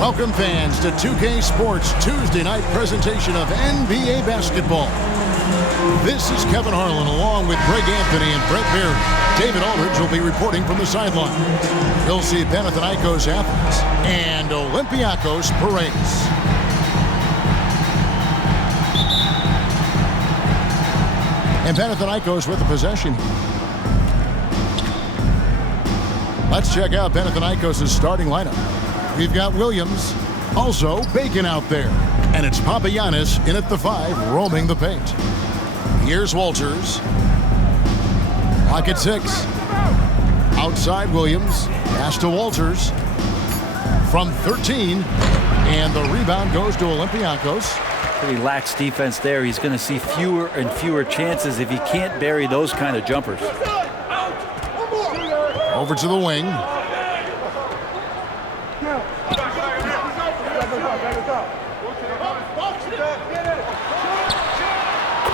Welcome fans to 2K Sports Tuesday night presentation of NBA basketball. This is Kevin Harlan along with Greg Anthony and Brett Berry. David Aldridge will be reporting from the sideline. You'll see Panathinaikos Athens and Olympiacos Piraeus. And Panathinaikos with the possession. Let's check out Panathinaikos' starting lineup. We've got Williams, also Bacon out there. And it's Papagiannis in at the 5, roaming the paint. Here's Walters. Clock at 6. Outside Williams, pass to Walters. From 13, and the rebound goes to Olympiacos. Pretty lax defense there. He's going to see fewer and fewer chances if he can't bury those kind of jumpers. Over to the wing.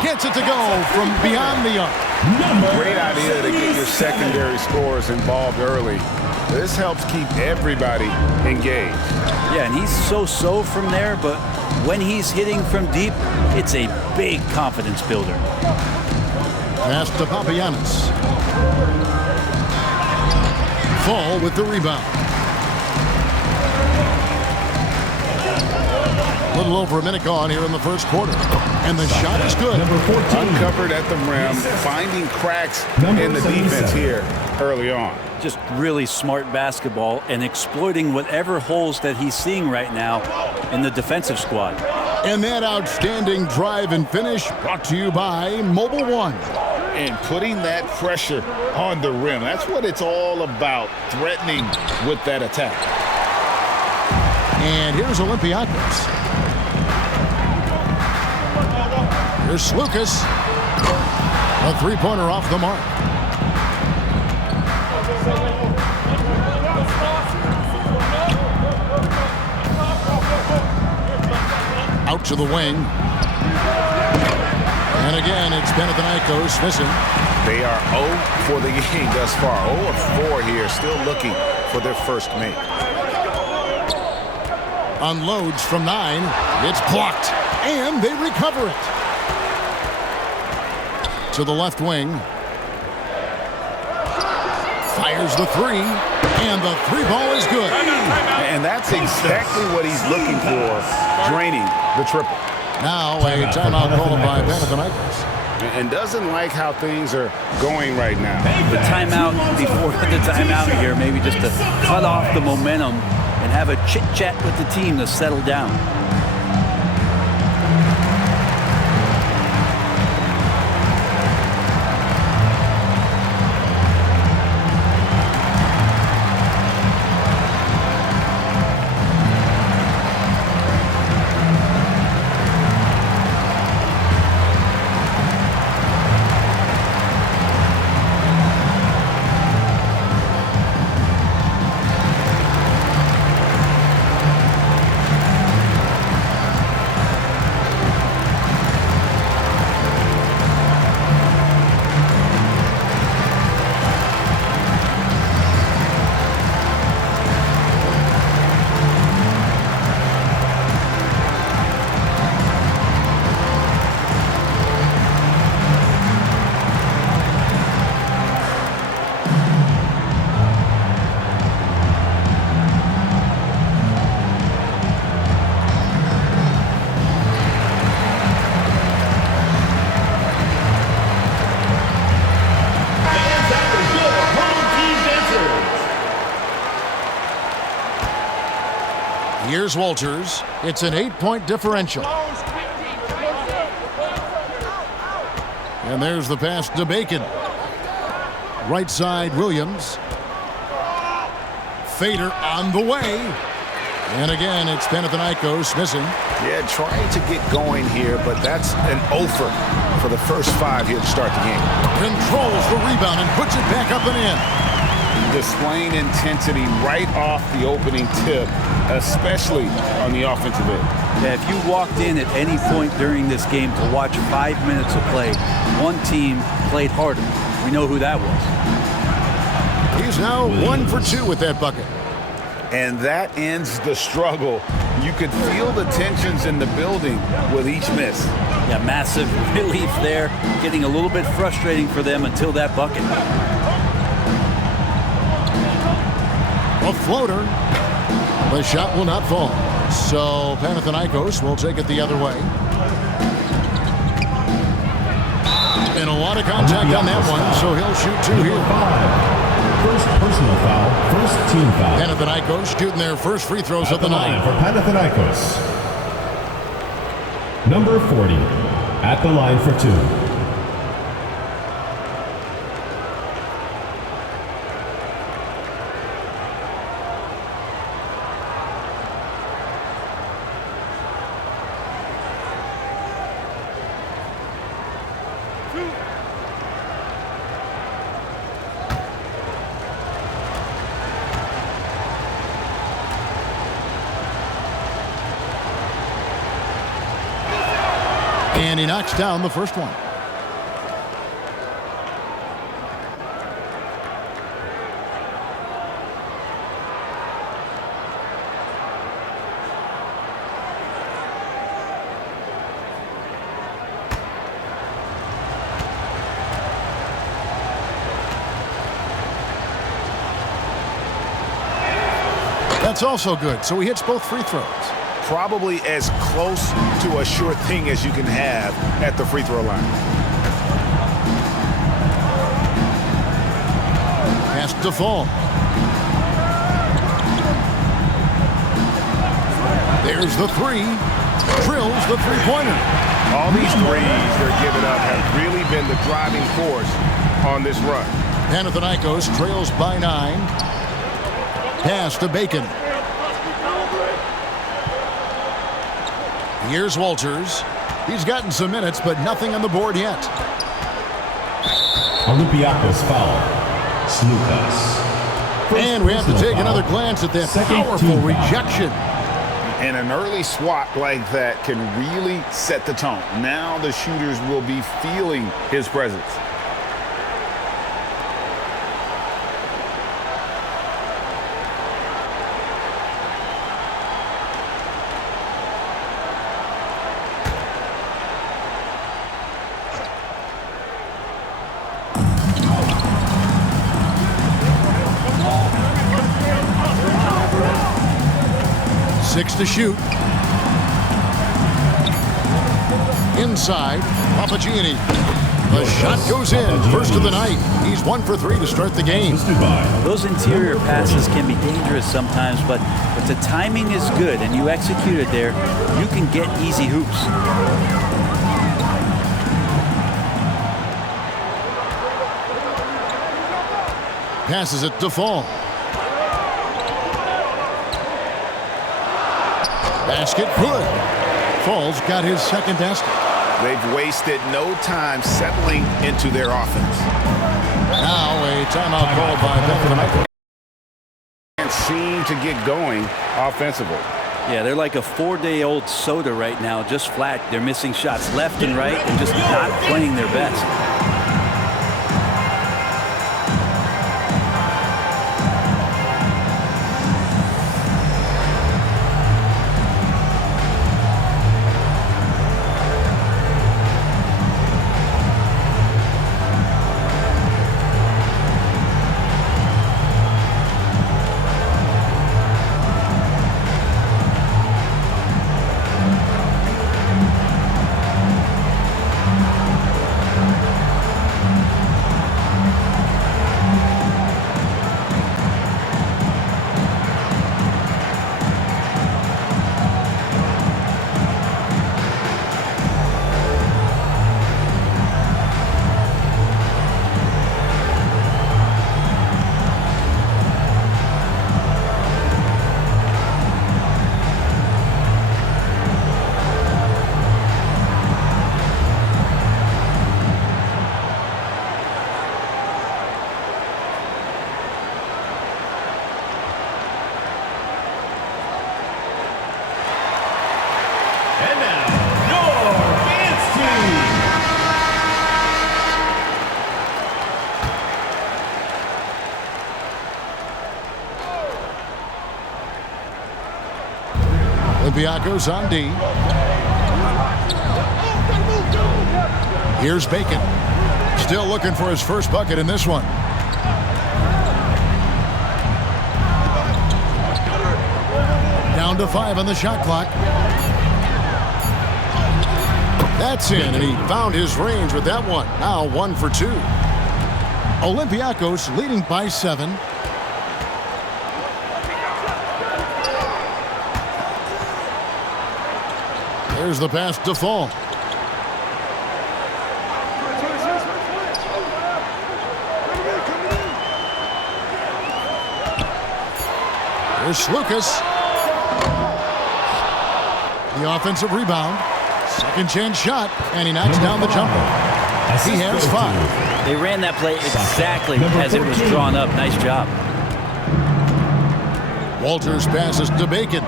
Gets it to go from beyond the arc. Great idea to get your secondary scorers involved early. This helps keep everybody engaged. Yeah, and he's so-so from there, but when he's hitting from deep, it's a big confidence builder. Pass to Papagiannis. Fall with the rebound. A little over a minute gone here in the first quarter. And the shot is good. Number 14. Uncovered at the rim, finding cracks in the defense here early on. Just really smart basketball and exploiting whatever holes that he's seeing right now in the defensive squad. And that outstanding drive and finish brought to you by Mobile One. And putting that pressure on the rim. That's what it's all about, threatening with that attack. And here's Olympiacos. Here's Lucas. A three-pointer off the mark. Out to the wing. And again, it's Panathinaikos missing. They are 0 for the game thus far. 0 of 4 here, still looking for their first make. Unloads from 9. It's blocked. And they recover it. To the left wing. Fires the 3. And the 3 ball is good. And that's exactly what he's looking for, draining the triple. Now a timeout called by Panathinaikos. And doesn't like how things are going right now. The timeout before the timeout here, maybe just to cut off the momentum and have a chit-chat with the team to settle down. Here's Walters. It's an 8-point differential. And there's the pass to Bacon. Right side, Williams. Fader on the way. And again, it's Panathinaikos missing. Yeah, trying to get going here, but that's an offer for the first 5 here to start the game. Controls the rebound and puts it back up and in. Displaying intensity right off the opening tip, especially on the offensive end. Yeah, if you walked in at any point during this game to watch 5 minutes of play, one team played harder. We know who that was. He's now 1 for 2 with that bucket. And that ends the struggle. You could feel the tensions in the building with each miss. Yeah, massive relief there. Getting a little bit frustrating for them until that bucket. A floater. The shot will not fall. So Panathinaikos will take it the other way. And a lot of contact on that one, so he'll shoot 2 here. First personal foul, first team foul. Panathinaikos shooting their first free throws of the night. For Panathinaikos. Number 40, at the line for 2. And he knocks down the first one. That's also good. So he hits both free throws. Probably as close to a sure thing as you can have at the free throw line. Has to fall. There's the three. Drills the three-pointer. All these threes they're giving up have really been the driving force on this run. Panathinaikos trails by 9. Pass to Bacon. Here's Walters. He's gotten some minutes, but nothing on the board yet. Olympiacos foul. Lucas. And we have to take another glance at that powerful rejection. And an early swat like that can really set the tone. Now the shooters will be feeling his presence. Six to shoot. Inside, Papagianni. The shot goes in. First of the night. He's 1 for 3 to start the game. Those interior passes can be dangerous sometimes, but if the timing is good and you execute it there, you can get easy hoops. Passes it to Fall. Basket good. Fall's got his second basket. They've wasted no time settling into their offense. Now a timeout called by Panathinaikos. Can't seem to get going offensively. Yeah, they're like a 4-day-old soda right now, just flat. They're missing shots left and right and just not playing their best. Olympiacos on D. Here's Bacon. Still looking for his first bucket in this one. Down to 5 on the shot clock. That's in, and he found his range with that one. Now 1 for 2. Olympiacos leading by 7. There's the pass to Fall. Here's Lucas. The offensive rebound. Second chance shot, and he knocks down the jumper. He has 5. They ran that play exactly as it was drawn up. Nice job. Walters passes to Bacon.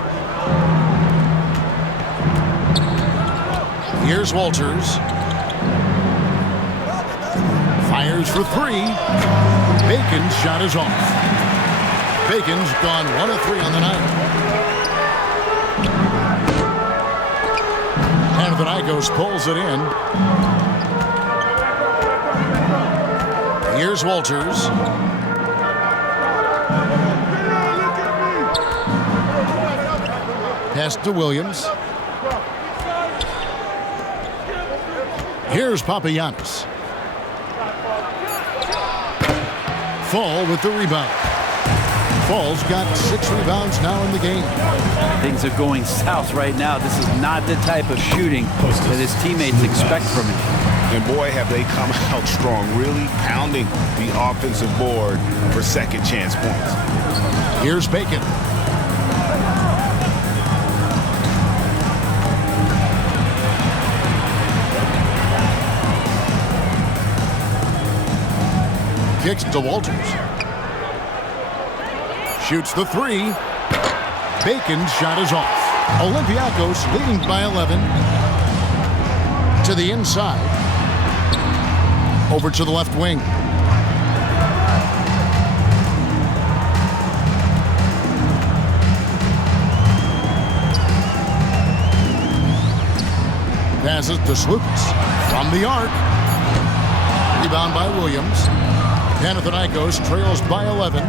Here's Walters. Fires for 3. Bacon's shot is off. Bacon's gone 1 of 3 on the night. Panathinaikos pulls it in. Here's Walters. Pass to Williams. Here's Papagiannis. Fall with the rebound. Fall's got 6 rebounds now in the game. Things are going south right now. This is not the type of shooting that his teammates expect from him. And boy, have they come out strong, really pounding the offensive board for second chance points. Here's Bacon. Kicks to Walters. Shoots the 3. Bacon's shot is off. Olympiacos leading by 11. To the inside. Over to the left wing. Passes to Slukas. From the arc. Rebound by Williams. Panathinaikos trails by 11.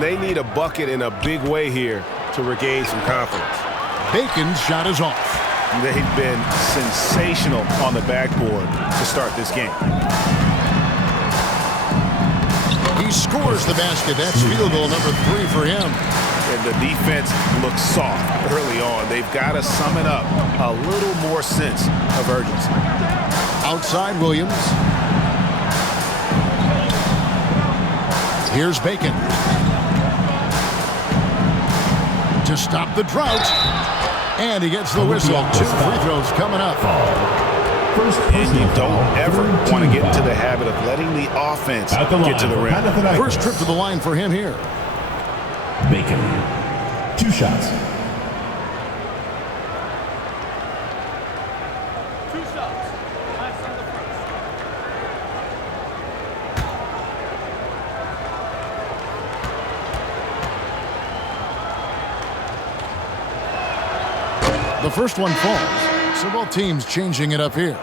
They need a bucket in a big way here to regain some confidence. Bacon's shot is off. They've been sensational on the backboard to start this game. He scores the basket. That's field goal number 3 for him. And the defense looks soft early on. They've got to sum it up. A little more sense of urgency. Outside Williams. Here's Bacon. To stop the drought. And he gets the whistle. 2 free throws coming up. And you don't ever want to get into the habit of letting the offense get to the rim. First trip to the line for him here. Bacon. 2 shots. The first one falls. So both teams changing it up here.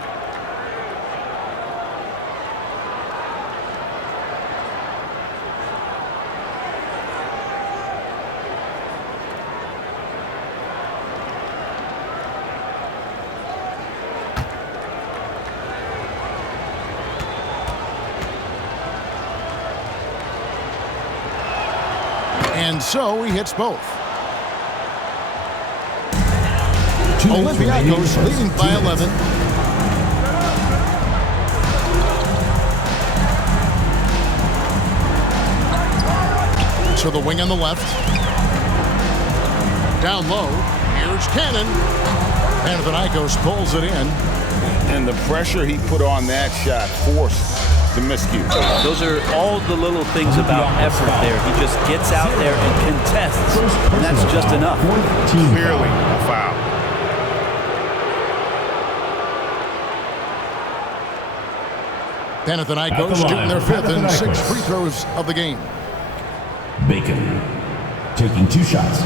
And so he hits both. Olympiacos leading by 11. To the wing on the left. Down low. Here's Cannon. Panathinaikos pulls it in. And the pressure he put on that shot forced the miscue. Those are all the little things about effort there. He just gets out there and contests, and that's just enough. Clearly a foul. Panathinaikos shooting their 5th and 6th free throws of the game. Bacon taking 2 shots.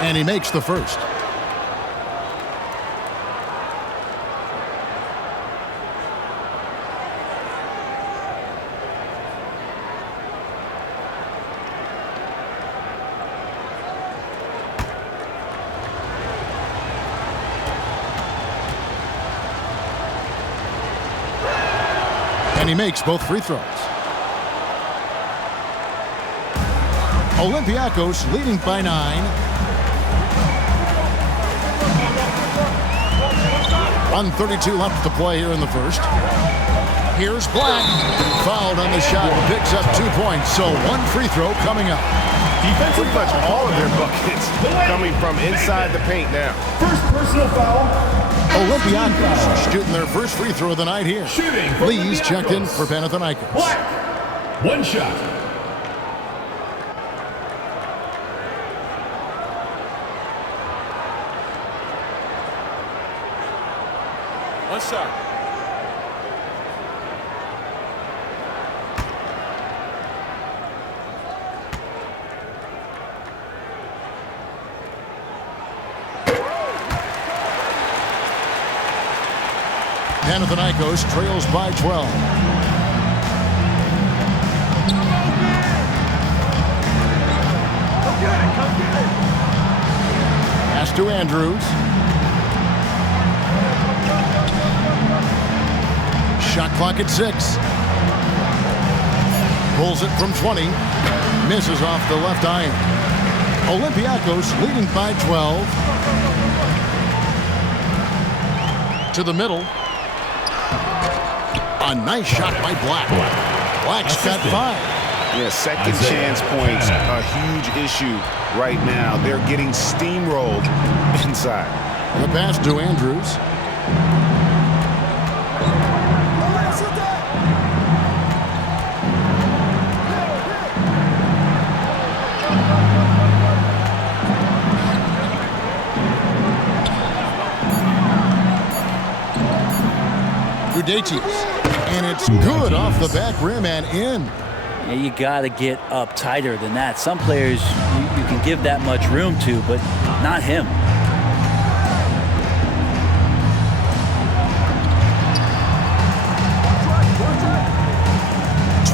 And he makes the first. And he makes both free throws. Olympiacos leading by 9. 1:32 left to play here in the first. Here's Black. Fouled on the shot and picks up 2 points. So 1 free throw coming up. Defense, pretty much all of their buckets coming from inside the paint now. First personal foul. Olympiacos shooting their first free throw of the night here. Lee's checked in for Panathinaikos. Black. 1 shot. One shot. Panathinaikos trails by 12. Pass to Andrews. Shot clock at 6. Pulls it from 20. Misses off the left iron. Olympiacos leading by 12. To the middle. A nice shot by Black. Black's got 5. Yeah, second chance points, a huge issue right now. They're getting steamrolled inside. The pass to Andrews. And it's good off the back rim and in. Yeah, you got to get up tighter than that. Some players you can give that much room to, but not him.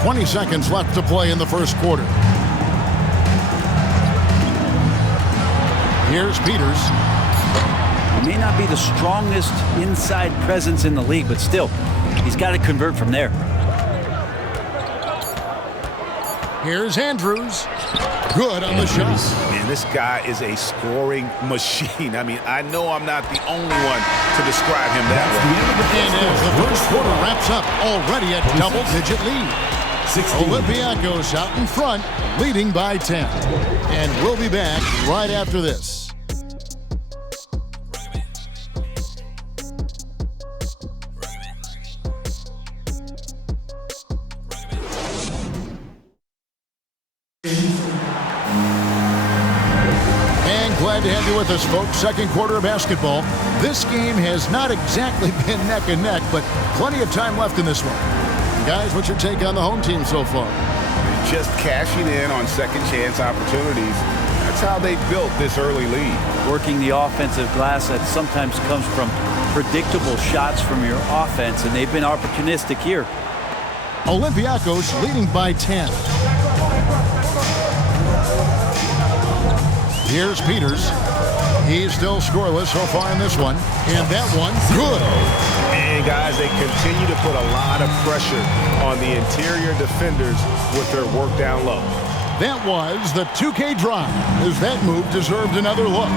20 seconds left to play in the first quarter. Here's Peters. He may not be the strongest inside presence in the league, but still, he's got to convert from there. Here's Andrews. Good on the shot. Man, this guy is a scoring machine. I mean, I know I'm not the only one to describe him that way. And as the first quarter wraps up, already a double-digit lead. Olympiacos out in front, leading by 10. And we'll be back right after this. Glad to have you with us, folks. Second quarter of basketball. This game has not exactly been neck and neck, but plenty of time left in this one. Guys, what's your take on the home team so far? Just cashing in on second chance opportunities. That's how they built this early lead. Working the offensive glass that sometimes comes from predictable shots from your offense, and they've been opportunistic here. Olympiacos leading by 10. Here's Peters. He's still scoreless so far in this one. And that one, good. And guys, they continue to put a lot of pressure on the interior defenders with their work down low. That was the 2K drive, as that move deserved another look.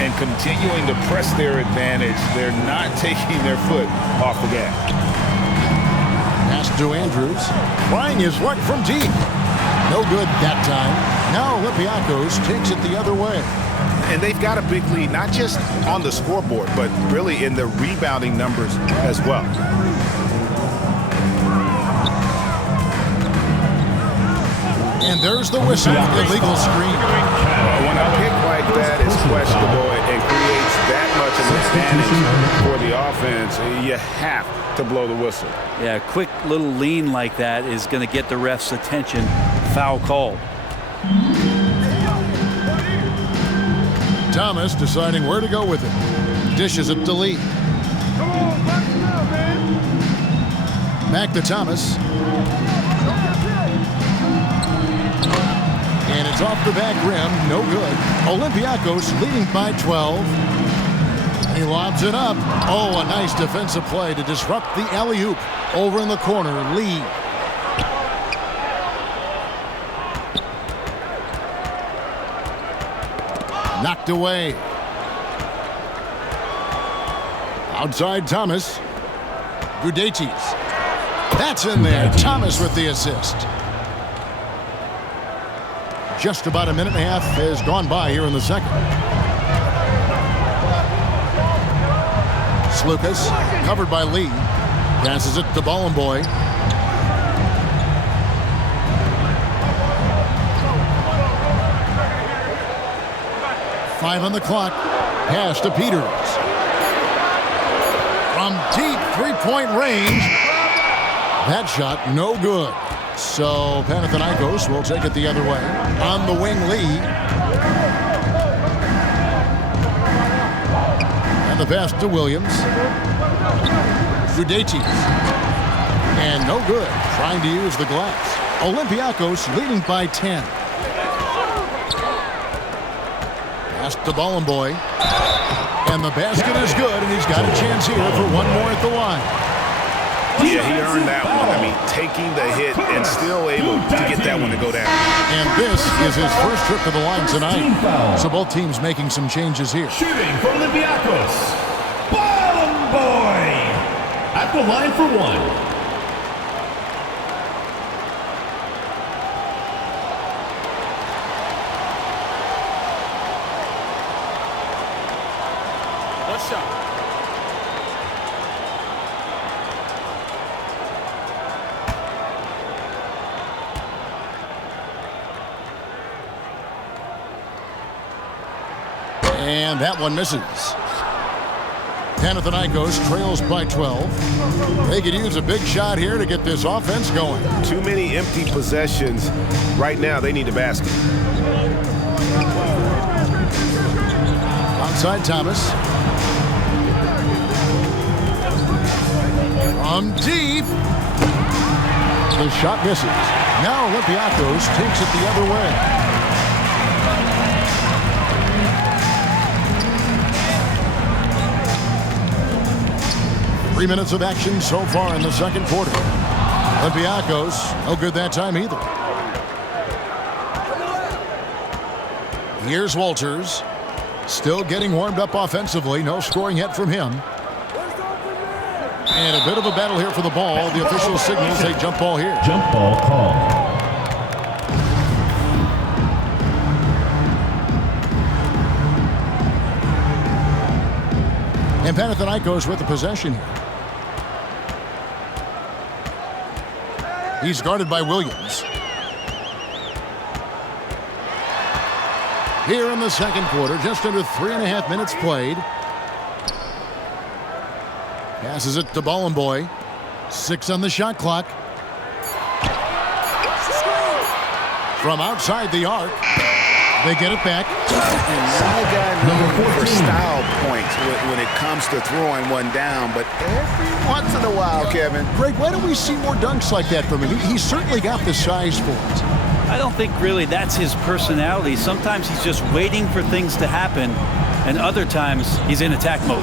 And continuing to press their advantage, they're not taking their foot off the gas. Pass to Andrews. Trying his luck from deep. No good that time. Now Olympiacos takes it the other way. And they've got a big lead, not just on the scoreboard, but really in the rebounding numbers as well. And there's the whistle, illegal screen. When a pick like that is questionable and creates that much of an advantage for the offense, you have to blow the whistle. Yeah, a quick little lean like that is going to get the ref's attention. Foul called. Thomas deciding where to go with it. Dishes it to Lee. Back to Thomas. And it's off the back rim. No good. Olympiacos leading by 12. He lobs it up. Oh, a nice defensive play to disrupt the alley-oop. Over in the corner, Lee. Knocked away. Outside Thomas. Gudetis. That's in there. Thomas with the assist. Just about a minute and a half has gone by here in the second. Slukas covered by Lee. Passes it to Ballenboy. Five on the clock. Pass to Peters. From deep three-point range. That shot no good. So Panathinaikos will take it the other way. On the wing, Lee. And the pass to Williams. Gudetis. And no good. Trying to use the glass. Olympiacos leading by 10. Pass to Ballenboy. And the basket is good, and he's got a chance here for one more at the line. Yeah, he earned that one. I mean, taking the hit and still able to get that one to go down. And this is his first trip to the line tonight. So both teams making some changes here. Shooting for Olympiacos, Ballenboy at the line for one. Let's shot. And that one misses. Panathinaikos trails by 12. They could use a big shot here to get this offense going. Too many empty possessions. Right now, they need a basket. Outside Thomas. From deep. The shot misses. Now Olympiacos takes it the other way. 3 minutes of action so far in the second quarter. Olympiacos, no good that time either. Here's Walters. Still getting warmed up offensively. No scoring yet from him. And a bit of a battle here for the ball. The official signals a jump ball here. Jump ball call. And Panathinaikos with the possession here. He's guarded by Williams. Here in the second quarter, just under 3.5 minutes played. Passes it to Ballenboy. 6 on the shot clock. From outside the arc. They get it back. And now a guy looking for style points when it comes to throwing one down, but every once in a while, Kevin. Greg, why don't we see more dunks like that from him? He's certainly got the size for it. I don't think really that's his personality. Sometimes he's just waiting for things to happen, and other times he's in attack mode.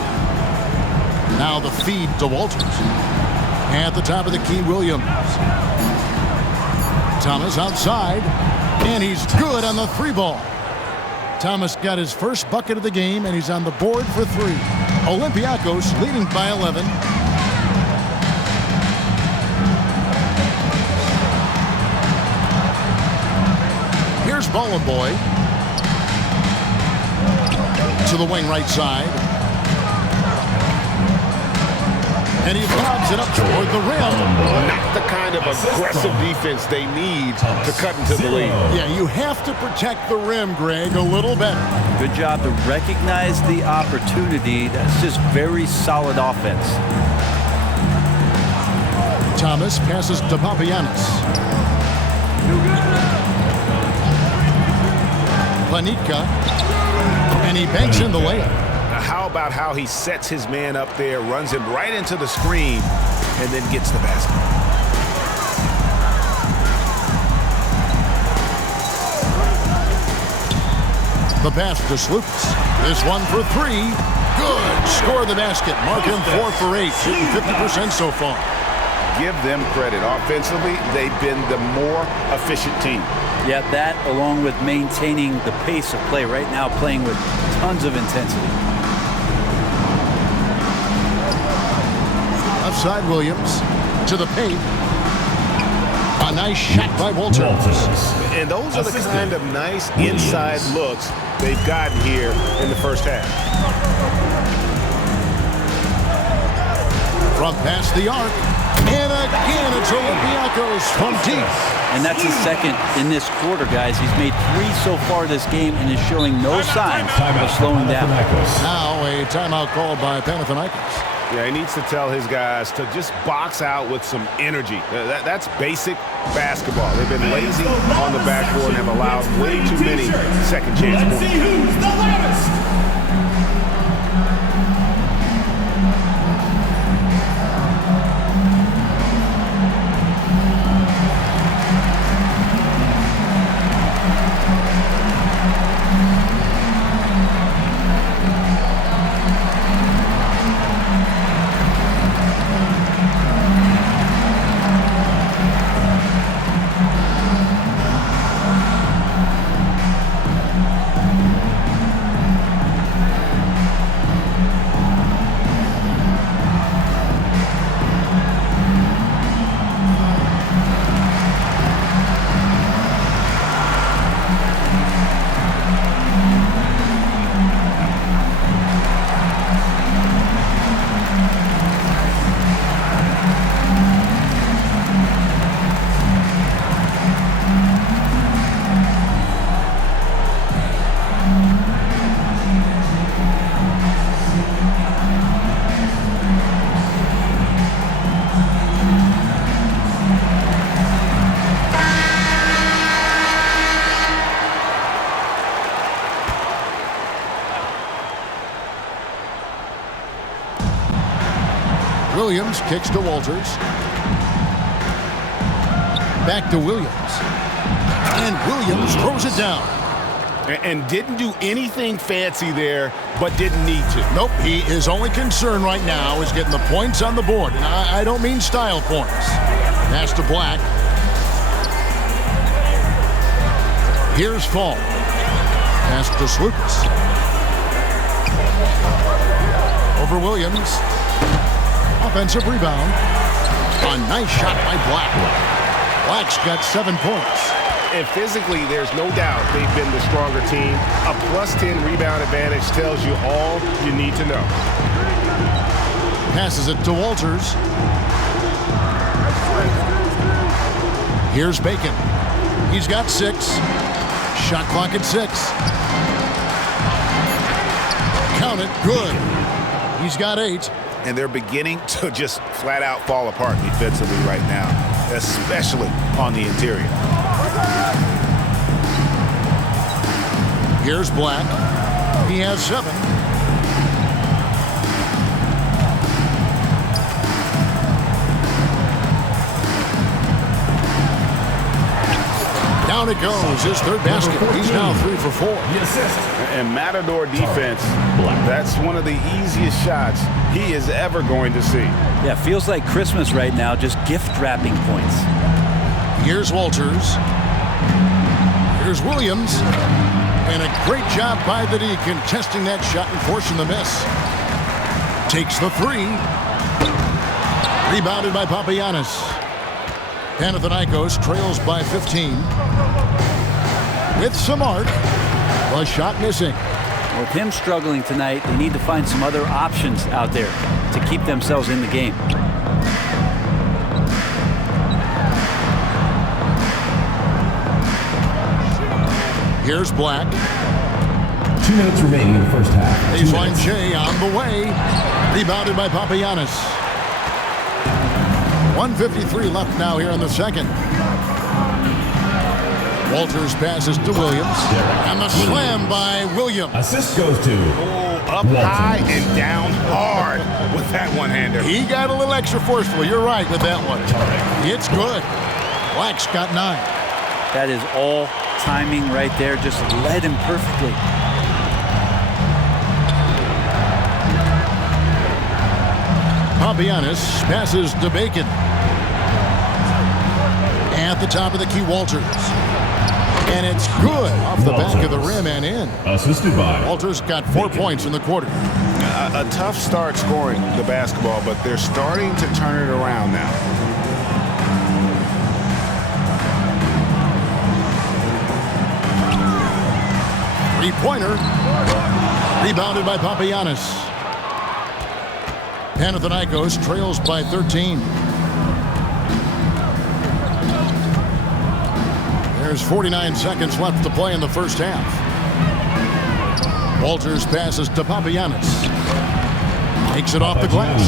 Now the feed to Walters. At the top of the key, Williams. Thomas outside, and he's good on the three ball. Thomas got his first bucket of the game, and he's on the board for 3. Olympiacos leading by 11. Here's Ballenboy to the wing right side. And he lobs it up toward the rim. Not the kind of aggressive defense they need to cut into the lead. Yeah, you have to protect the rim, Greg, a little better. Good job to recognize the opportunity. That's just very solid offense. Thomas passes to Papagiannis. Panica. And he banks in the layup. Now, how about how he sets his man up there, runs him right into the screen, and then gets the basket? The pass to Sloops. This one for three. Good. Score the basket. Mark him 4 for 8. Shooting 50% so far. Give them credit. Offensively, they've been the more efficient team. Yeah, that along with maintaining the pace of play right now, playing with tons of intensity. Left side, Williams to the paint. A nice shot by Walters. And those are the kind of nice inside looks they've gotten here in the first half. From past the arc. And again, it's Olympiacos from deep. And that's his second in this quarter, guys. He's made 3 so far this game and is showing no signs of slowing down. Now a timeout called by Panathinaikos. Yeah, he needs to tell his guys to just box out with some energy. That's basic basketball. They've been lazy on the backboard and have allowed way too many second chance points. Let's see who's the loudest. Williams kicks to Walters. Back to Williams. And Williams throws it down. And didn't do anything fancy there, but didn't need to. Nope, his only concern right now is getting the points on the board. And I don't mean style points. Pass to Black. Here's Fall. Pass to Sloops. Over Williams. Offensive rebound. A nice shot by Black. Black's got 7 points. And physically, there's no doubt they've been the stronger team. A +10 rebound advantage tells you all you need to know. Passes it to Walters. Here's Bacon. He's got 6. Shot clock at 6. Count it. Good. He's got 8. And they're beginning to just flat out fall apart defensively right now, especially on the interior. Here's Black. He has 7. Down it goes. His 3rd basket. He's now 3 for 4. And Matador defense, that's one of the easiest shots he is ever going to see. Yeah, feels like Christmas right now, just gift wrapping points. Here's Walters. Here's Williams. And a great job by the D contesting that shot and forcing the miss. Takes the 3. Rebounded by Papagiannis. Panathinaikos trails by 15. With some arc. A shot missing. With him struggling tonight, they need to find some other options out there to keep themselves in the game. Here's Black. 2 minutes remaining in the first half. Baseline J on the way. Rebounded by Papagiannis. 1:53 left now here in the second. Walters passes to Williams. And the slam by Williams. Assist goes to Up high and down hard with that one-hander. He got a little extra forceful. You're right with that one. It's good. Black's got 9. That is all timing right there. Just led him perfectly. Papagiannis passes to Bacon. At the top of the key, Walters. And it's good off the back of the rim and in. Assisted by Walters got 4 points in the quarter. A tough start scoring the basketball, but they're starting to turn it around now. Three-pointer. Rebounded by Papagiannis. Panathinaikos trails by 13. There's 49 seconds left to play in the first half. Walters passes to Papagiannis. Takes it off the glass.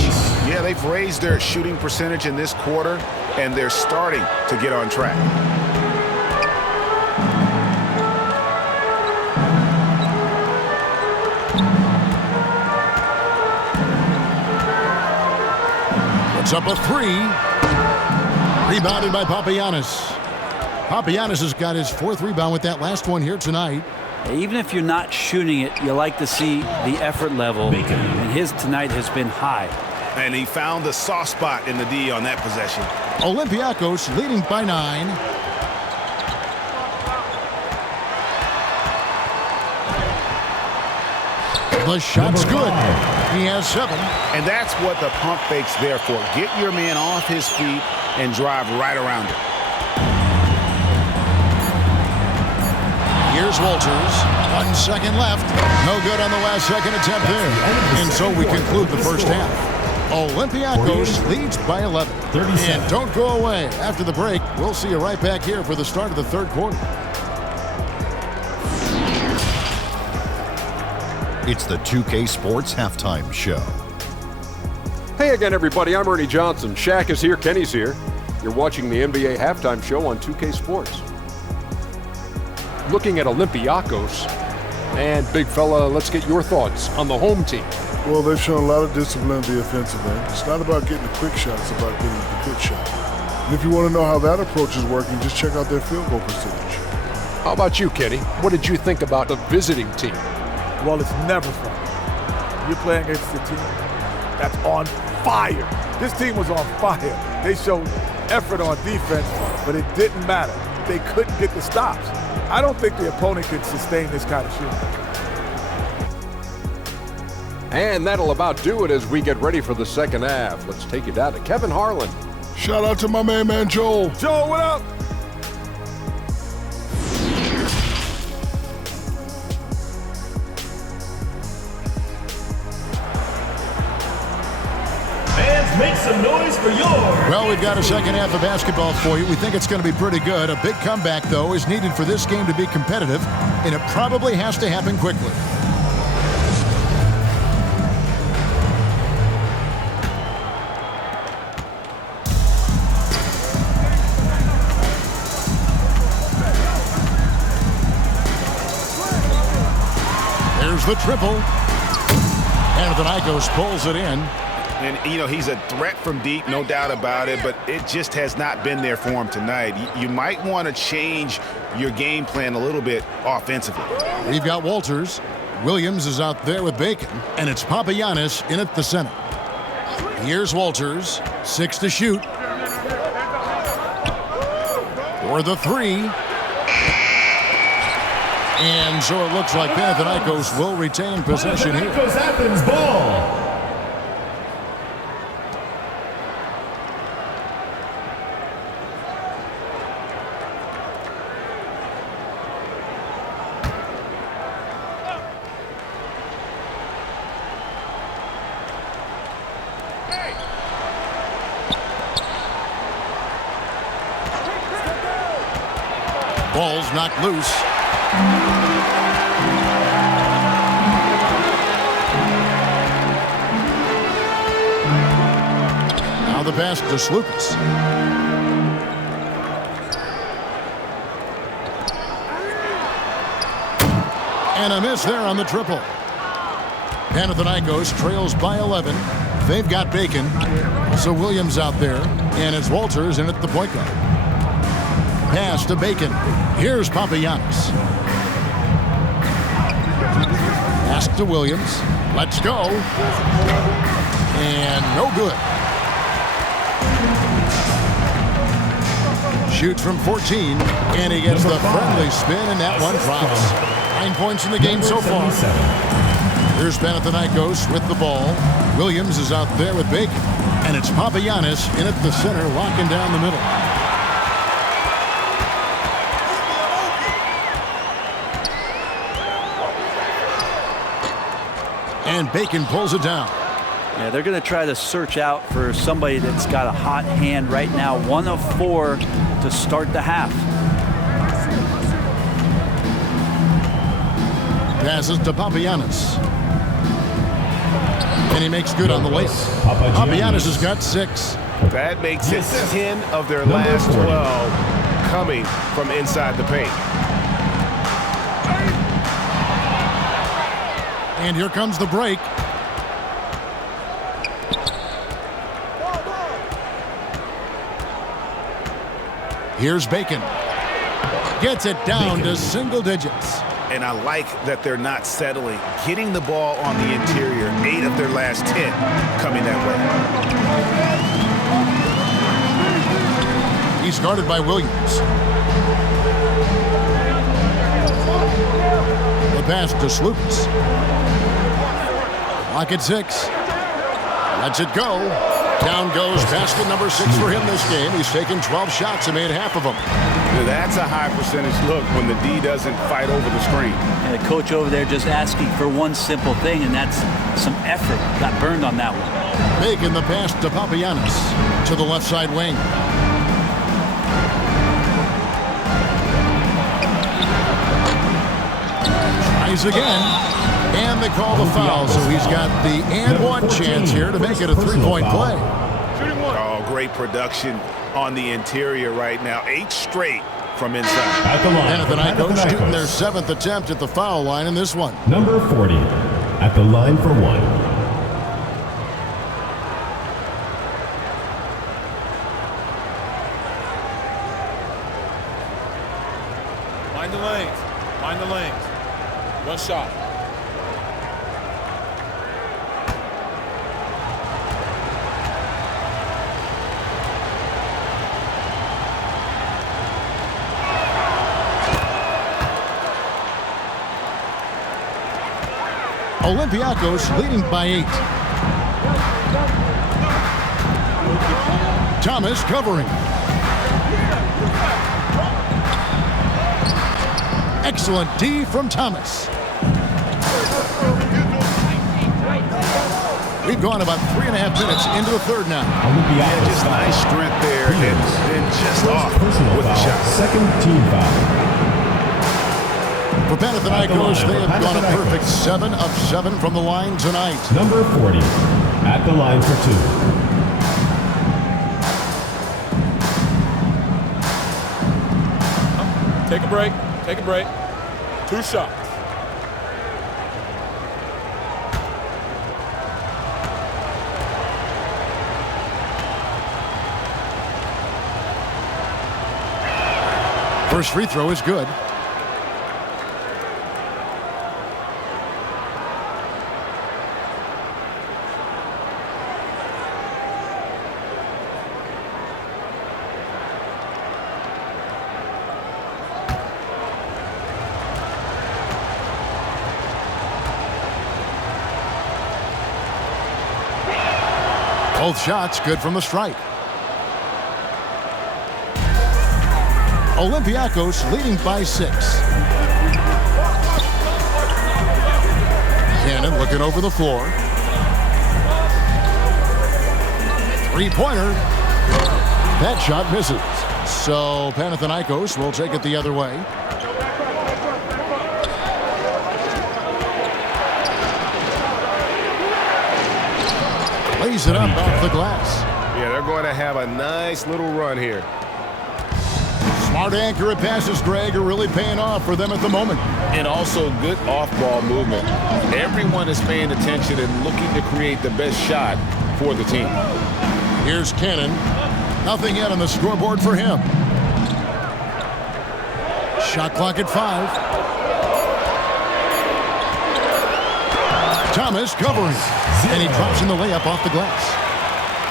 Yeah, they've raised their shooting percentage in this quarter, and they're starting to get on track. Puts up a 3. Rebounded by Papagiannis. Papagiannis has got his 4th rebound with that last one here tonight. Even if you're not shooting it, you like to see the effort level. And his tonight has been high. And he found the soft spot in the D on that possession. Olympiacos leading by 9. The shot's good. He has 7. And that's what the pump fake's there for. Get your man off his feet and drive right around it. Here's Walters. 1 second left. No good on the last second attempt there. And so we conclude the first half. Olympiacos leads by 11. And don't go away. After the break, we'll see you right back here for the start of the third quarter. It's the 2K Sports Halftime Show. Hey again, everybody. I'm Ernie Johnson. Shaq is here. Kenny's here. You're watching the NBA Halftime Show on 2K Sports. Looking at Olympiacos. And, big fella, let's get your thoughts on the home team. Well, they've shown a lot of discipline in the offensive end. It's not about getting the quick shot, it's about getting the good shot. And if you want to know how that approach is working, just check out their field goal percentage. How about you, Kenny? What did you think about the visiting team? Well, it's never fun. You're playing against a team that's on fire. This team was on fire. They showed effort on defense, but it didn't matter. They couldn't get the stops. I don't think the opponent could sustain this kind of shooting. And that'll about do it as we get ready for the second half. Let's take you down to Kevin Harlan. Shout out to my main man, Joel. Joel, what up? Make some noise for yours. Well, we've got a second half of basketball for you. We think it's going to be pretty good. A big comeback, though, is needed for this game to be competitive, and it probably has to happen quickly. There's the triple. Panathinaikos pulls it in. And, you know, he's a threat from deep, no doubt about it, but it just has not been there for him tonight. You might want to change your game plan a little bit offensively. We've got Walters. Williams is out there with Bacon, and it's Papagiannis in at the center. Here's Walters. 6 to shoot. For the 3. And so it looks like Panathinaikos will retain possession here. Panathinaikos Athens ball. Ball's knocked loose. Now the pass to Slukas. And a miss there on the triple. Panathinaikos trails by 11. They've got Bacon. Also Williams out there. And it's Walters in at the point guard. Pass to Bacon. Here's Papagiannis. Pass to Williams. Let's go. And no good. Shoots from 14, and he gets the friendly spin, and that one drops. 9 points in the game so far. Here's Panathinaikos with the ball. Williams is out there with Bacon, and it's Papagiannis in at the center, locking down the middle. And Bacon pulls it down. Yeah, they're going to try to search out for somebody that's got a hot hand right now. 1 of 4 to start the half. Passes to Papagiannis. And he makes good on the layup. Papagiannis has got 6. That makes it 10 of their last 12 coming from inside the paint. And here comes the break. Here's Bacon. Gets it down to single digits. And I like that they're not settling. Getting the ball on the interior, 8 of their last 10 coming that way. He's guarded by Williams. The pass to Slupas. Lock at 6. Lets it go. Down goes basket number 6 for him this game. He's taken 12 shots and made half of them. That's a high percentage look when the D doesn't fight over the screen. And the coach over there just asking for one simple thing, and that's some effort. Got burned on that one. Making the pass to Papagiannis to the left side wing. Tries again. And they call the foul, so he's got the and one chance here to make it a 3-point play. Oh, great production on the interior right now. 8 straight from inside. Panathinaikos shooting their 7th attempt at the foul line in this one. Number 40 at the line for 1. Find the lanes. Find the lanes. One shot. Olympiacos leading by 8. Thomas covering. Excellent D from Thomas. We've gone about 3.5 minutes into the third now. Yeah, just nice strength there and just off with the shot. Second team foul. For Panathinaikos, they have gone a perfect 7 of 7 from the line tonight. Number 40 at the line for 2. Take a break. Take a break. 2 shots. First free throw is good. Both shots good from the strike. Olympiacos leading by 6. Cannon looking over the floor. 3-pointer. That shot misses. So Panathinaikos will take it the other way. Lays it up off the glass. Yeah, they're going to have a nice little run here. Smart, accurate passes, Greg, are really paying off for them at the moment. And also good off-ball movement. Everyone is paying attention and looking to create the best shot for the team. Here's Cannon. Nothing yet on the scoreboard for him. Shot clock at 5. Thomas covering. And he drops in the layup off the glass.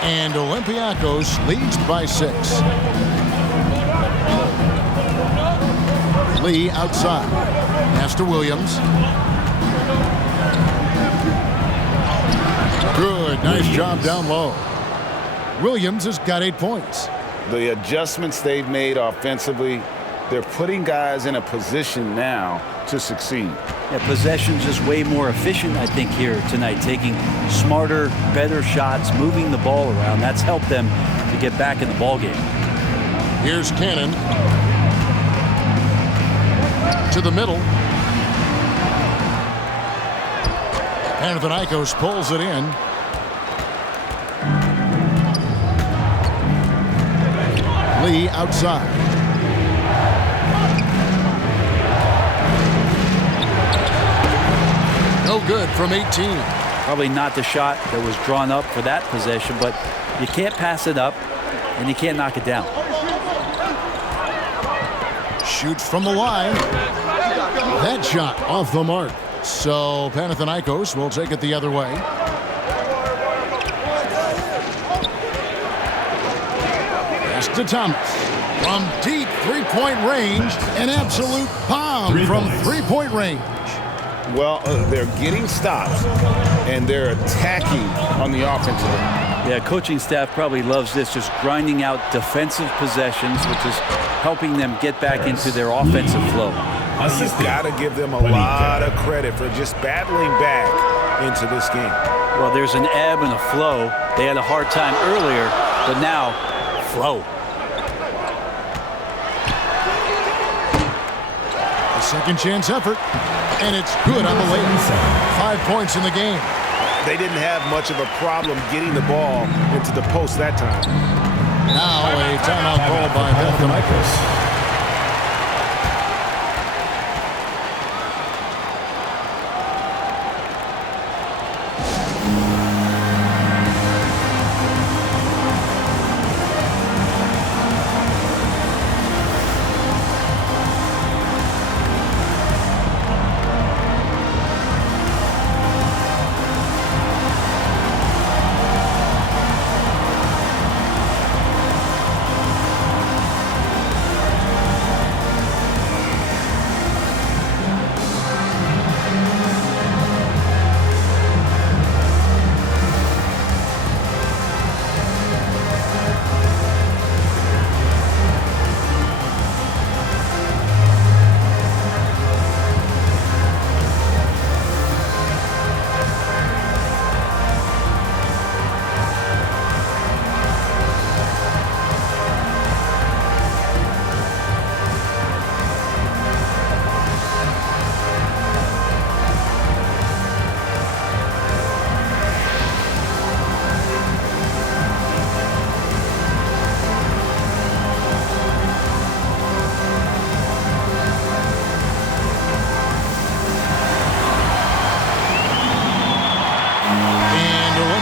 And Olympiacos leads by 6. Lee outside. Pass to Williams. Good. Nice job down low. Williams has got 8 points. The adjustments they've made offensively, they're putting guys in a position now to succeed. Yeah, possession's just way more efficient, I think, here tonight. Taking smarter, better shots, moving the ball around. That's helped them to get back in the ball game. Here's Cannon. To the middle. Panathinaikos pulls it in. Lee outside. No good from 18. Probably not the shot that was drawn up for that possession, but you can't pass it up and you can't knock it down. Shoots from the line. That shot off the mark. So Panathinaikos will take it the other way. Pass to Thomas. From deep three-point range, an absolute bomb from three-point range. Well, they're getting stops, and they're attacking on the offensive end. Yeah, coaching staff probably loves this, just grinding out defensive possessions, which is helping them get back into their offensive flow. You've got to give them a lot of credit for just battling back into this game. Well, there's an ebb and a flow. They had a hard time earlier, but now, flow. A second chance effort, and it's good on the layup. 5 points in the game. They didn't have much of a problem getting the ball into the post that time. Now a timeout called by Panathinaikos.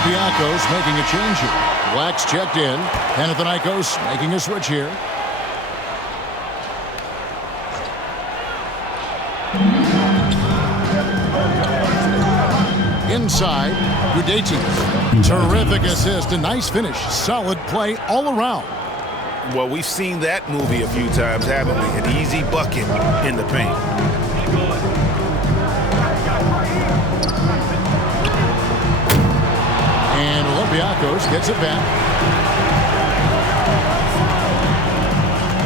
Olympiacos making a change here. Blacks checked in. Panathinaikos making a switch here. Inside, Gudeti. Terrific assist, a nice finish. Solid play all around. Well, we've seen that movie a few times, haven't we? An easy bucket in the paint. And Olympiacos gets it back.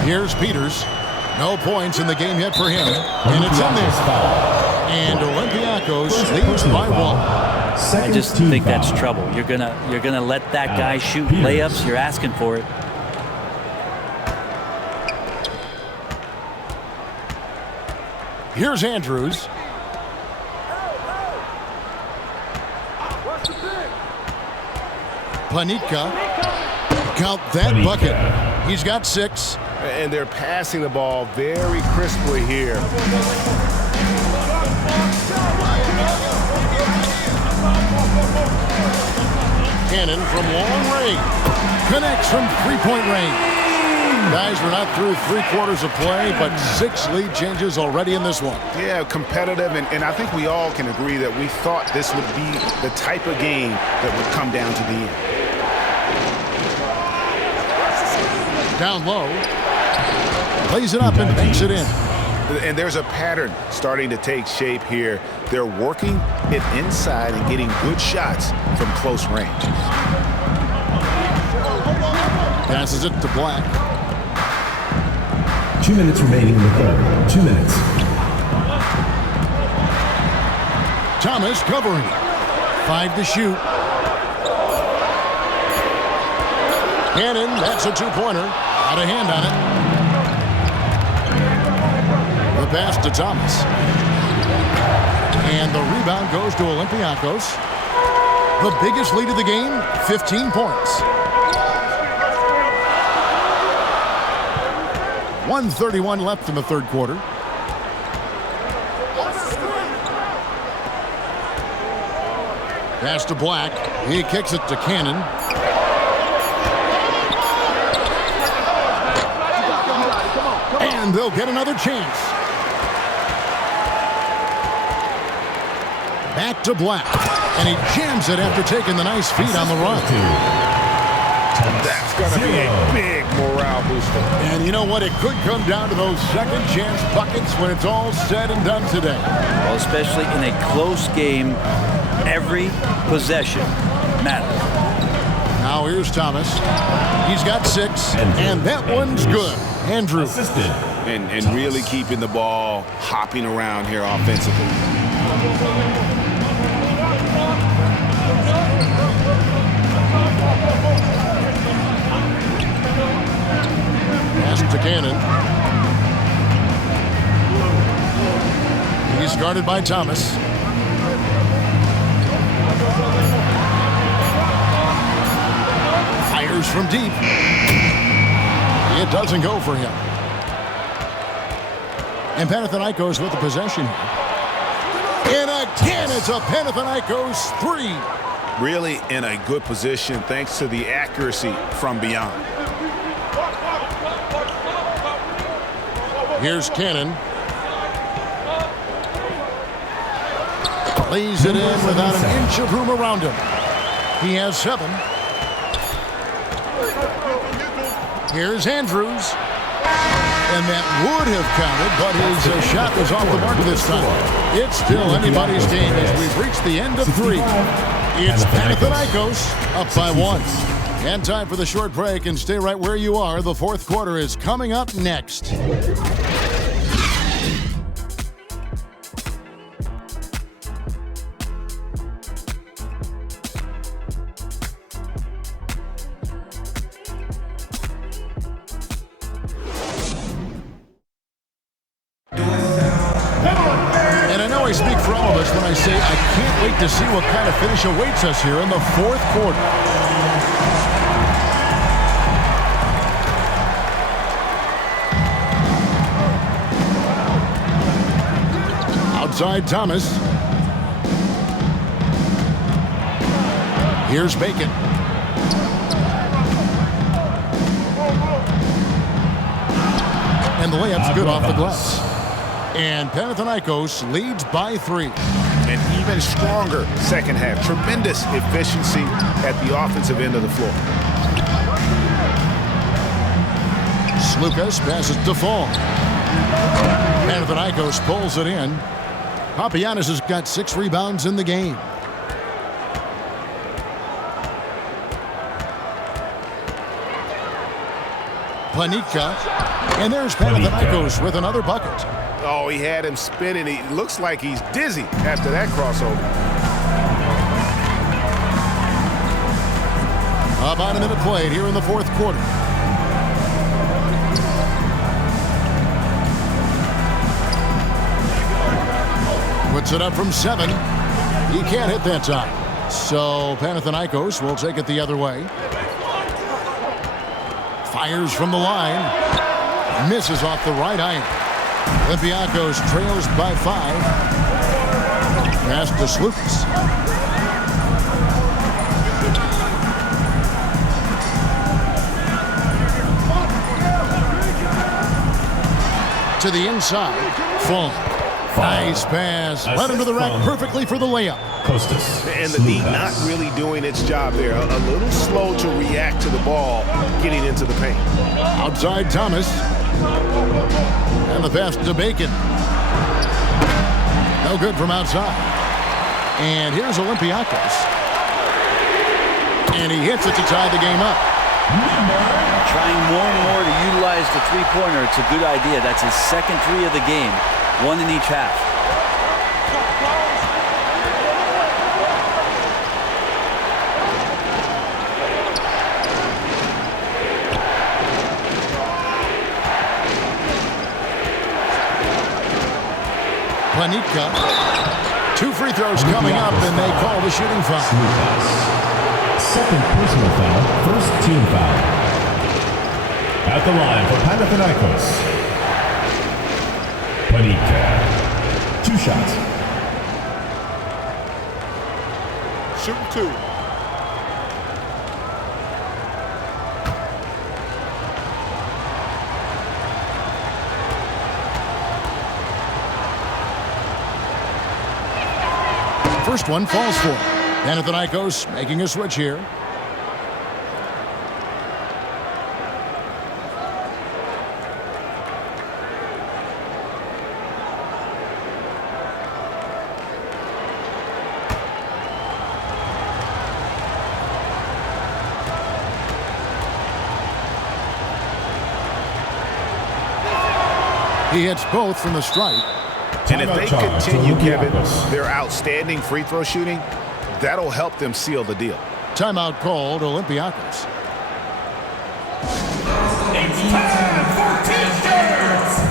Here's Peters. No points in the game yet for him. And it's in there. And Olympiacos leads by 1. I just think that's trouble. You're gonna let that guy shoot layups. You're asking for it. Here's Andrews. Panika. Count that bucket. He's got 6. And they're passing the ball very crisply here. Cannon from long range. Connects from three-point range. Guys, we're not through 3/4 of play, but 6 lead changes already in this one. Yeah, competitive, and I think we all can agree that we thought this would be the type of game that would come down to the end. Down low. Lays it up and banks it in. And there's a pattern starting to take shape here. They're working it inside and getting good shots from close range. Passes it to Black. 2 minutes remaining in the third. 2 minutes. Thomas covering. 5 to shoot. Cannon, that's a 2-pointer. Out of hand on it. The pass to Thomas. And the rebound goes to Olympiacos. The biggest lead of the game, 15 points. 1:31 left in the third quarter. Pass to Black. He kicks it to Cannon. And they'll get another chance. Back to Black. And he jams it after taking the nice feed on the run. That's going to be a big morale booster. And you know what? It could come down to those second chance buckets when it's all said and done today. Well, especially in a close game, every possession matters. Now here's Thomas. He's got 6, and that one's good. Andrew. And really keeping the ball hopping around here offensively. Pass to Cannon. He's guarded by Thomas. Fires from deep. It doesn't go for him. And Panathinaikos with the possession. And again, it's a Panathinaikos 3. Really in a good position thanks to the accuracy from beyond. Here's Cannon. Lays it in without an inch of room around him. He has 7. Here's Andrews. And that would have counted, but his shot was off the mark this time. It's still anybody's game as we've reached the end of 3. It's Panathinaikos up by 1. And time for the short break, and stay right where you are. The fourth quarter is coming up next. I speak for all of us when I say I can't wait to see what kind of finish awaits us here in the fourth quarter. Outside Thomas. Here's Bacon. And the layup's good off the glass. And Panathinaikos leads by 3. An even stronger second half. Tremendous efficiency at the offensive end of the floor. Slukas passes to Fall. Panathinaikos pulls it in. Papagiannis has got 6 rebounds in the game. Panica. And there's Panathinaikos with another bucket. Oh, he had him spinning. He looks like he's dizzy after that crossover. About a minute played here in the fourth quarter. Puts it up from 7. He can't hit that time. So Panathinaikos will take it the other way. Fires from the line. Misses off the right iron. Olympiacos trails by 5. Pass to Slukas. To the inside. Full. Nice pass. Led him to the rack perfectly for the layup. And the D not really doing its job there. A little slow to react to the ball getting into the paint. Outside Thomas. And the pass to Bacon. No good from outside. And here's Olympiacos. And he hits it to tie the game up. Trying more and more to utilize the three-pointer. It's a good idea. That's his second three of the game. One in each half. Panathinaikos. 2 free throws coming up, and they call the shooting foul. Second personal foul, first team foul. At the line for Panathinaikos. Panathinaikos. 2 shots. Shooting 2. First one falls for him. Panathinaikos making a switch here. He hits both from the stripe. And if they continue, Kevin, their outstanding free throw shooting, that'll help them seal the deal. Timeout called, Olympiacos. It's time for T-shirts!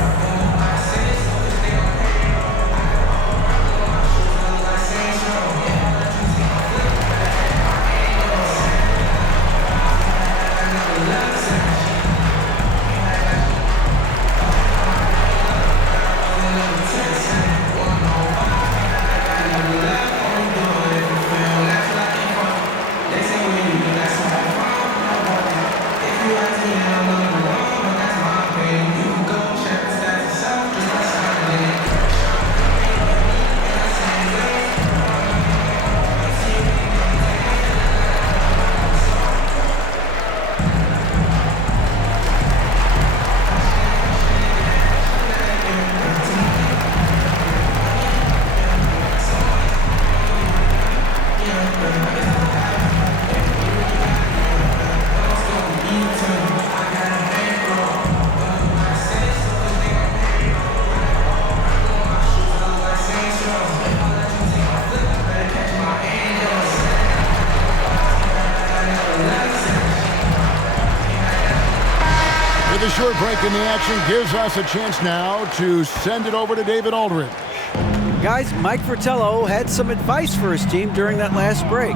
The short break in the action gives us a chance now to send it over to David Aldridge. Guys, Mike Fratello had some advice for his team during that last break.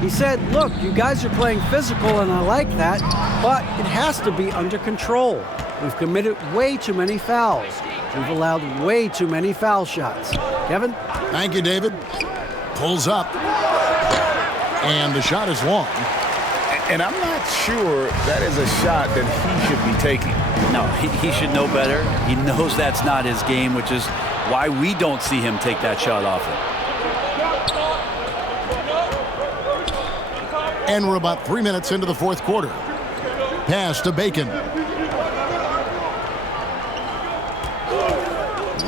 He said, look, you guys are playing physical and I like that, but it has to be under control. We've committed way too many fouls. We've allowed way too many foul shots. Kevin? Thank you, David. Pulls up. And the shot is long. And I'm not sure that is a shot that he should be taking. No, he should know better. He knows that's not his game, which is why we don't see him take that shot often. And we're about 3 minutes into the fourth quarter. Pass to Bacon.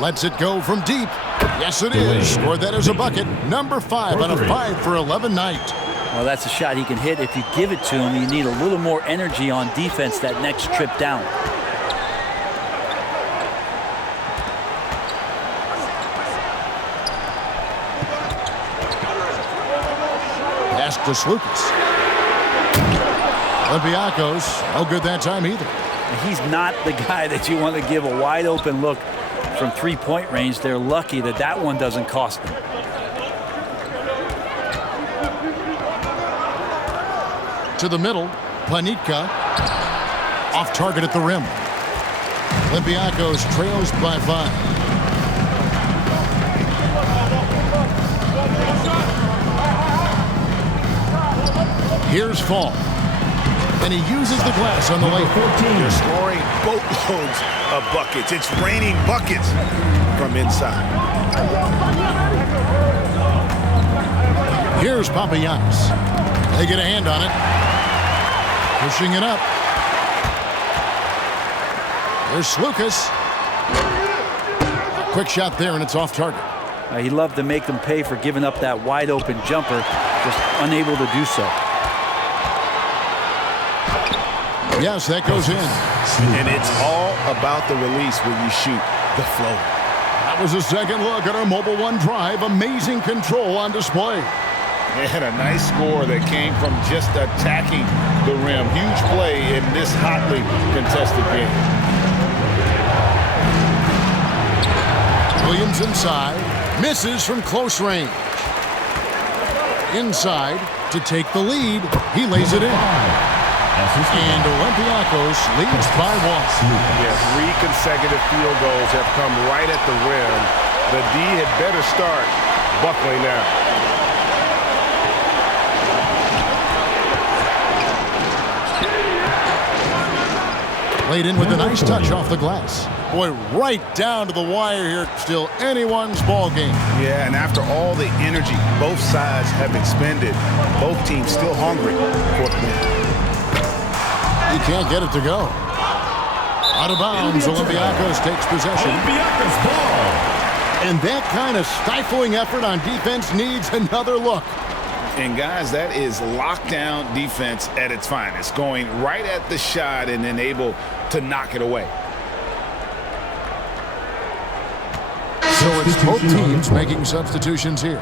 Lets it go from deep. Yes, it is. Scored that as a bucket. Number 5 on a 5 for 11 night. Well, that's a shot he can hit. If you give it to him, you need a little more energy on defense that next trip down. Pass to Slukas. Olympiacos, no good that time either. He's not the guy that you want to give a wide open look from three-point range. They're lucky that that one doesn't cost them. To the middle, Panathinaikos off target at the rim. Olympiacos trails by 5. Here's Fall. And he uses the glass on the lane. They're scoring boatloads of buckets. It's raining buckets from inside. Here's Papagiannis. They get a hand on it. Pushing it up. There's Lucas. A quick shot there, and it's off target. He loved to make them pay for giving up that wide open jumper, just unable to do so. Yes, that goes in. And it's all about the release when you shoot the flow. That was a second look at our Mobile One drive. Amazing control on display. They had a nice score that came from just attacking the rim. Huge play in this hotly contested game. Williams inside. Misses from close range. Inside to take the lead. He lays it in. And Olympiacos leads by 1. Yeah, 3 consecutive field goals have come right at the rim. The D had better start buckling now. Played in with a nice touch off the glass. Boy, right down to the wire here. Still anyone's ball game. Yeah, and after all the energy both sides have expended, both teams still hungry for the win. He can't get it to go. Out of bounds, Olympiacos takes possession. Olympiacos ball. And that kind of stifling effort on defense needs another look. And guys, that is lockdown defense at its finest, going right at the shot and then able to knock it away. So it's both teams making substitutions here.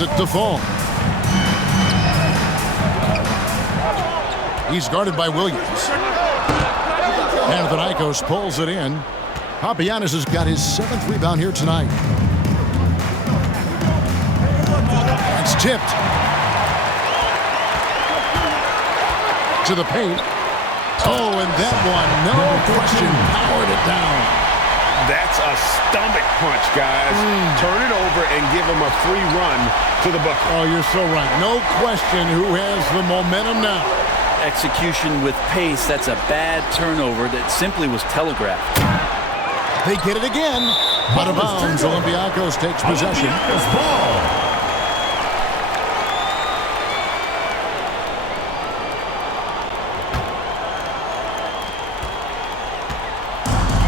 It to Fall. He's guarded by Williams. Panathinaikos pulls it in. Papagiannis has got his 7th rebound here tonight. It's tipped. To the paint. Oh, and that one, no question, powered it down. That's a stomach punch, guys. Turn it over and give him a free run to the bucket. Oh, you're so right. No question who has the momentum now. Execution with pace. That's a bad turnover that simply was telegraphed. They get it again. Out of bounds. Olympiacos takes possession.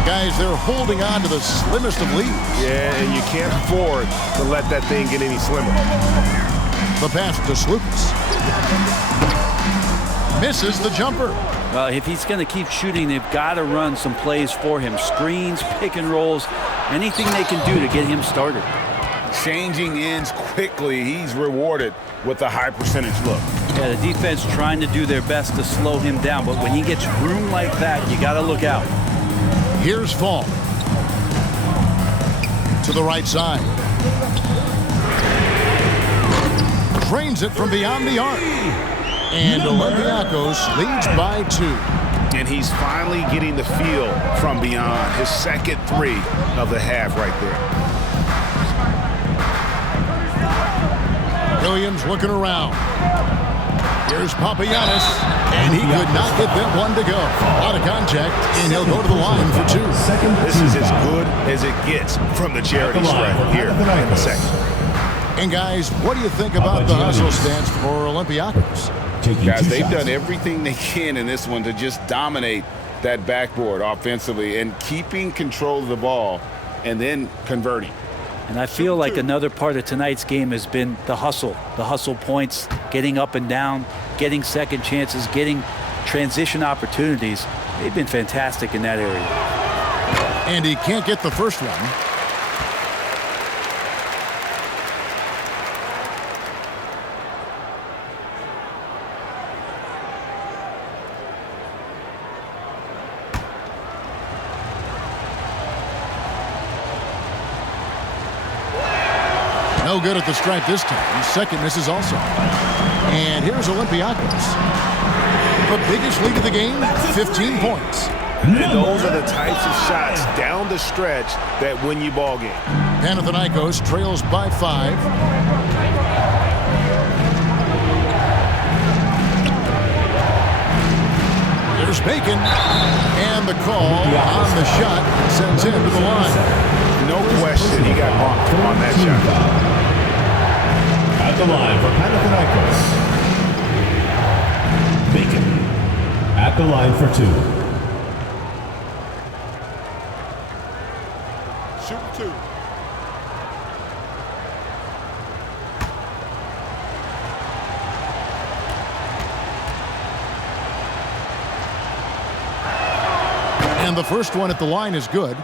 Guys, they're holding on to the slimmest of leads. Yeah, and you can't afford to let that thing get any slimmer. The pass to Lucas. Misses the jumper. Well, if he's going to keep shooting, they've got to run some plays for him. Screens, pick and rolls, anything they can do to get him started. Changing ends quickly. He's rewarded with a high percentage look. Yeah, the defense trying to do their best to slow him down, but when he gets room like that, you got to look out. Here's Fall. To the right side. Drains it from beyond the arc. And Olympiacos leads by 2. And he's finally getting the feel from beyond. His second 3 of the half right there. Williams looking around. Here's Papagiannis, and he could not get that one to go. Out of contact, and he'll go to the line for 2. This is as good as it gets from the charity stripe here in the second. And guys, what do you think about the hustle stance for Olympiacos? Guys, they've done everything they can in this one to just dominate that backboard offensively and keeping control of the ball and then converting. And I feel like another part of tonight's game has been the hustle points, getting up and down, getting second chances, getting transition opportunities. They've been fantastic in that area. And he can't get the first one. No good at the stripe this time. Second misses also. And here's Olympiacos. The biggest lead of the game, 15 points. And those are the types of shots down the stretch that win you ball game. Panathinaikos trails by 5. There's Bacon. And the call on the shot sends him to the line. No question he got bumped on that shot. At the line for Panathinaikos, Bacon. At the line for 2. Shoot 2. And the first one at the line is good.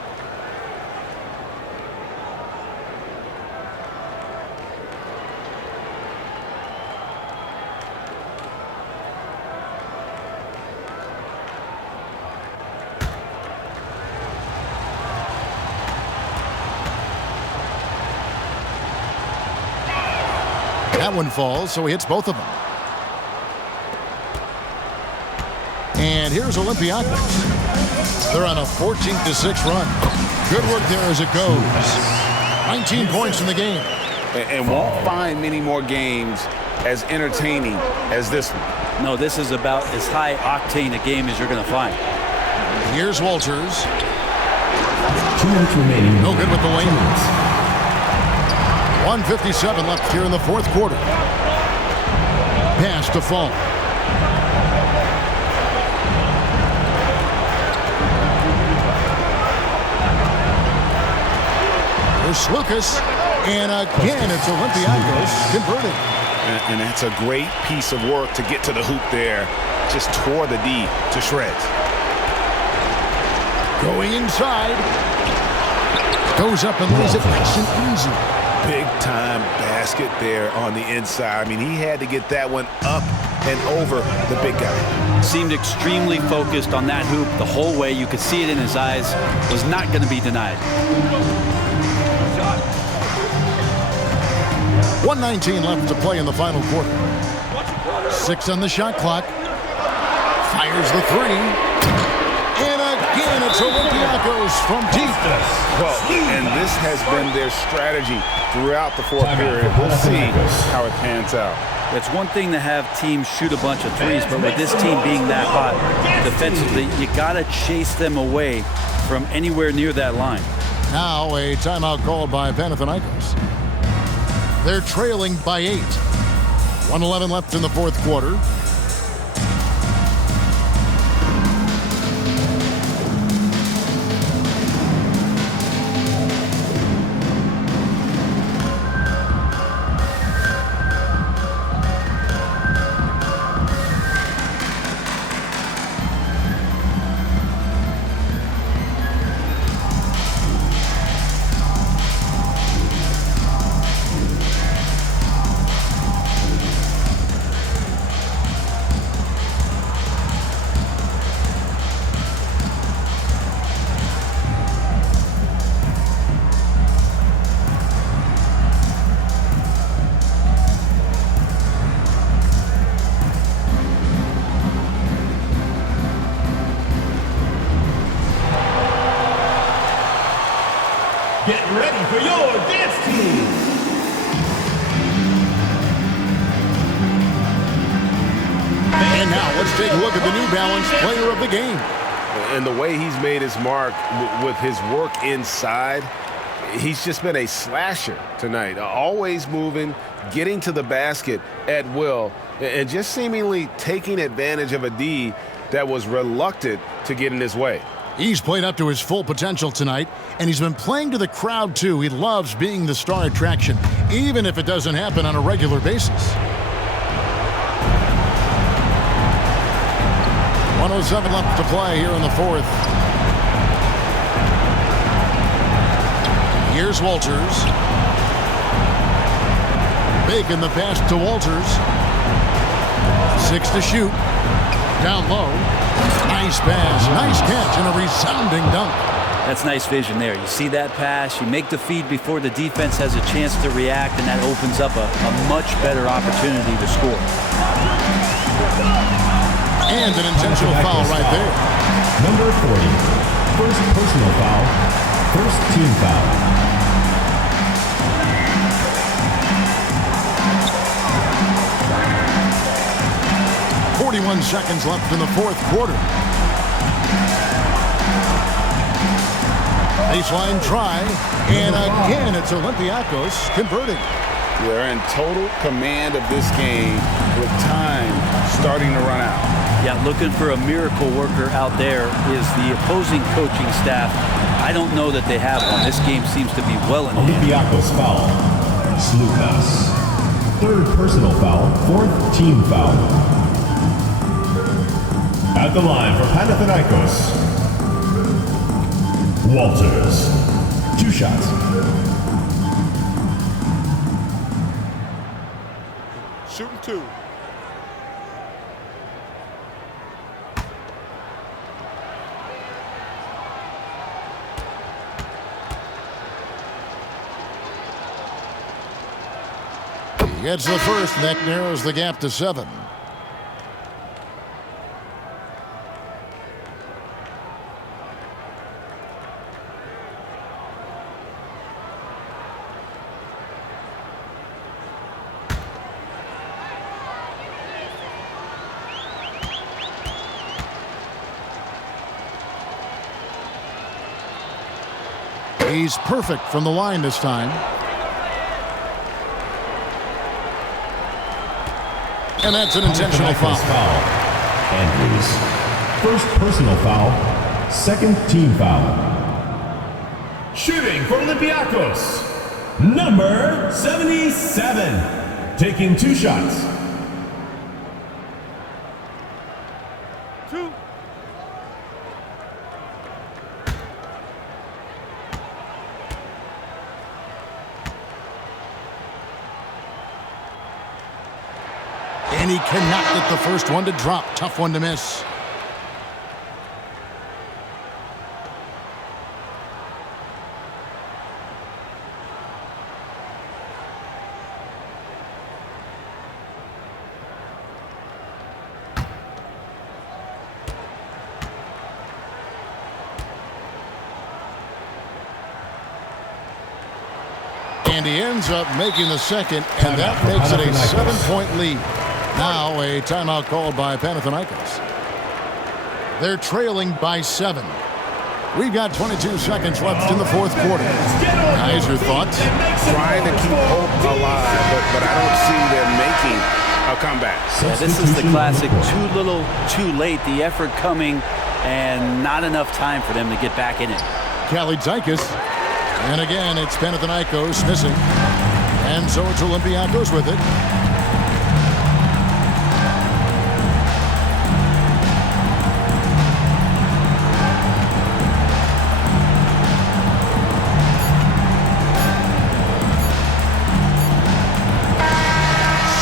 That one falls, so he hits both of them. And here's Olympiacos. They're on a 14-6 run. Good work there as it goes. 19 points in the game. And won't find many more games as entertaining as this one. No, this is about as high octane a game as you're going to find. Here's Walters. 2 minutes remaining. No good with the lane. 1:57 left here in the fourth quarter. Pass to Fall. There's Lucas. And again, it's Olympiacos converting. And that's a great piece of work to get to the hoop there. Just tore the D to shreds. Going inside. Goes up and lays it nice and easy. Big-time basket there on the inside. I mean, he had to get that one up and over the big guy. Seemed extremely focused on that hoop the whole way. You could see it in his eyes. Was not going to be denied. 1:19 left to play in the final quarter. 6 on the shot clock. Fires the 3. And again, it's Olympiacos from deep. Well, and this has been their strategy throughout the fourth period. We'll see how it pans out. It's one thing to have teams shoot a bunch of threes, but with this team being that hot defensively, you got to chase them away from anywhere near that line. Now a timeout called by Panathinaikos. They're trailing by 8. 1:11 left in the fourth quarter. Get ready for your dance team. And now let's take a look at the New Balance player of the game. And the way he's made his mark with his work inside, he's just been a slasher tonight. Always moving, getting to the basket at will, and just seemingly taking advantage of a D that was reluctant to get in his way. He's played up to his full potential tonight, and he's been playing to the crowd, too. He loves being the star attraction, even if it doesn't happen on a regular basis. 1:07 left to play here in the fourth. Here's Walters. Bacon the pass to Walters. 6 to shoot. Down low. Nice pass. Nice catch and a resounding dunk. That's nice vision there. You see that pass, you make the feed before the defense has a chance to react, and that opens up a much better opportunity to score. And an intentional foul right there. Number 40. First personal foul. First team foul. .41 seconds left in the fourth quarter. Baseline try, and again it's Olympiacos converting. They're in total command of this game with time starting to run out. Yeah, looking for a miracle worker out there is the opposing coaching staff. I don't know that they have one. This game seems to be well in hand. Olympiacos foul. Slukas. Third personal foul. Fourth team foul. At the line for Panathinaikos, Walters. 2 shots. Shooting 2. He gets the first, and that narrows the gap to 7. He's perfect from the line this time. And that's an intentional foul. Andrews. First personal foul. Second team foul. Shooting for Olympiacos. Number 77. Taking 2 shots. 2. And he cannot get the first one to drop. Tough one to miss. And he ends up making the second, and that makes it a 7-point lead. Now a timeout called by Panathinaikos. They're trailing by 7. We've got 22 seconds left in the fourth quarter. Guys, your thoughts? Trying to keep hope alive, but I don't see them making a comeback. Yeah, this is the classic too little, too late. The effort coming and not enough time for them to get back in it. Kalaitzakis. And again, it's Panathinaikos missing. And so it's Olympiacos with it.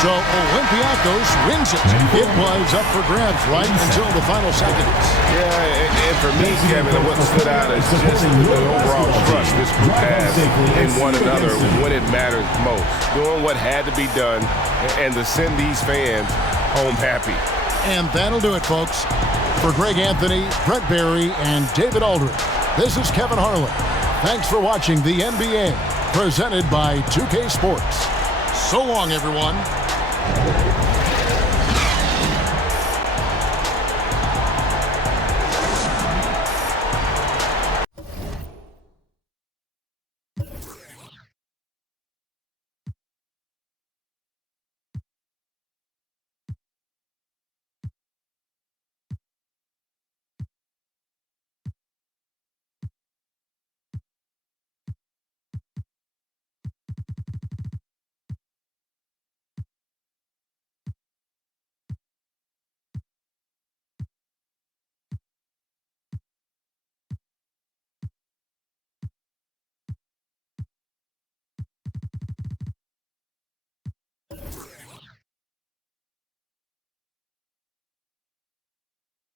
So Olympiacos wins it. It was up for grabs right until the final seconds. Yeah, and for me, Kevin, what stood out is just the overall trust this group has in one another when it matters most. Doing what had to be done and to send these fans home happy. And that'll do it, folks. For Greg Anthony, Brett Barry, and David Aldridge, this is Kevin Harlan. Thanks for watching the NBA, presented by 2K Sports. So long, everyone.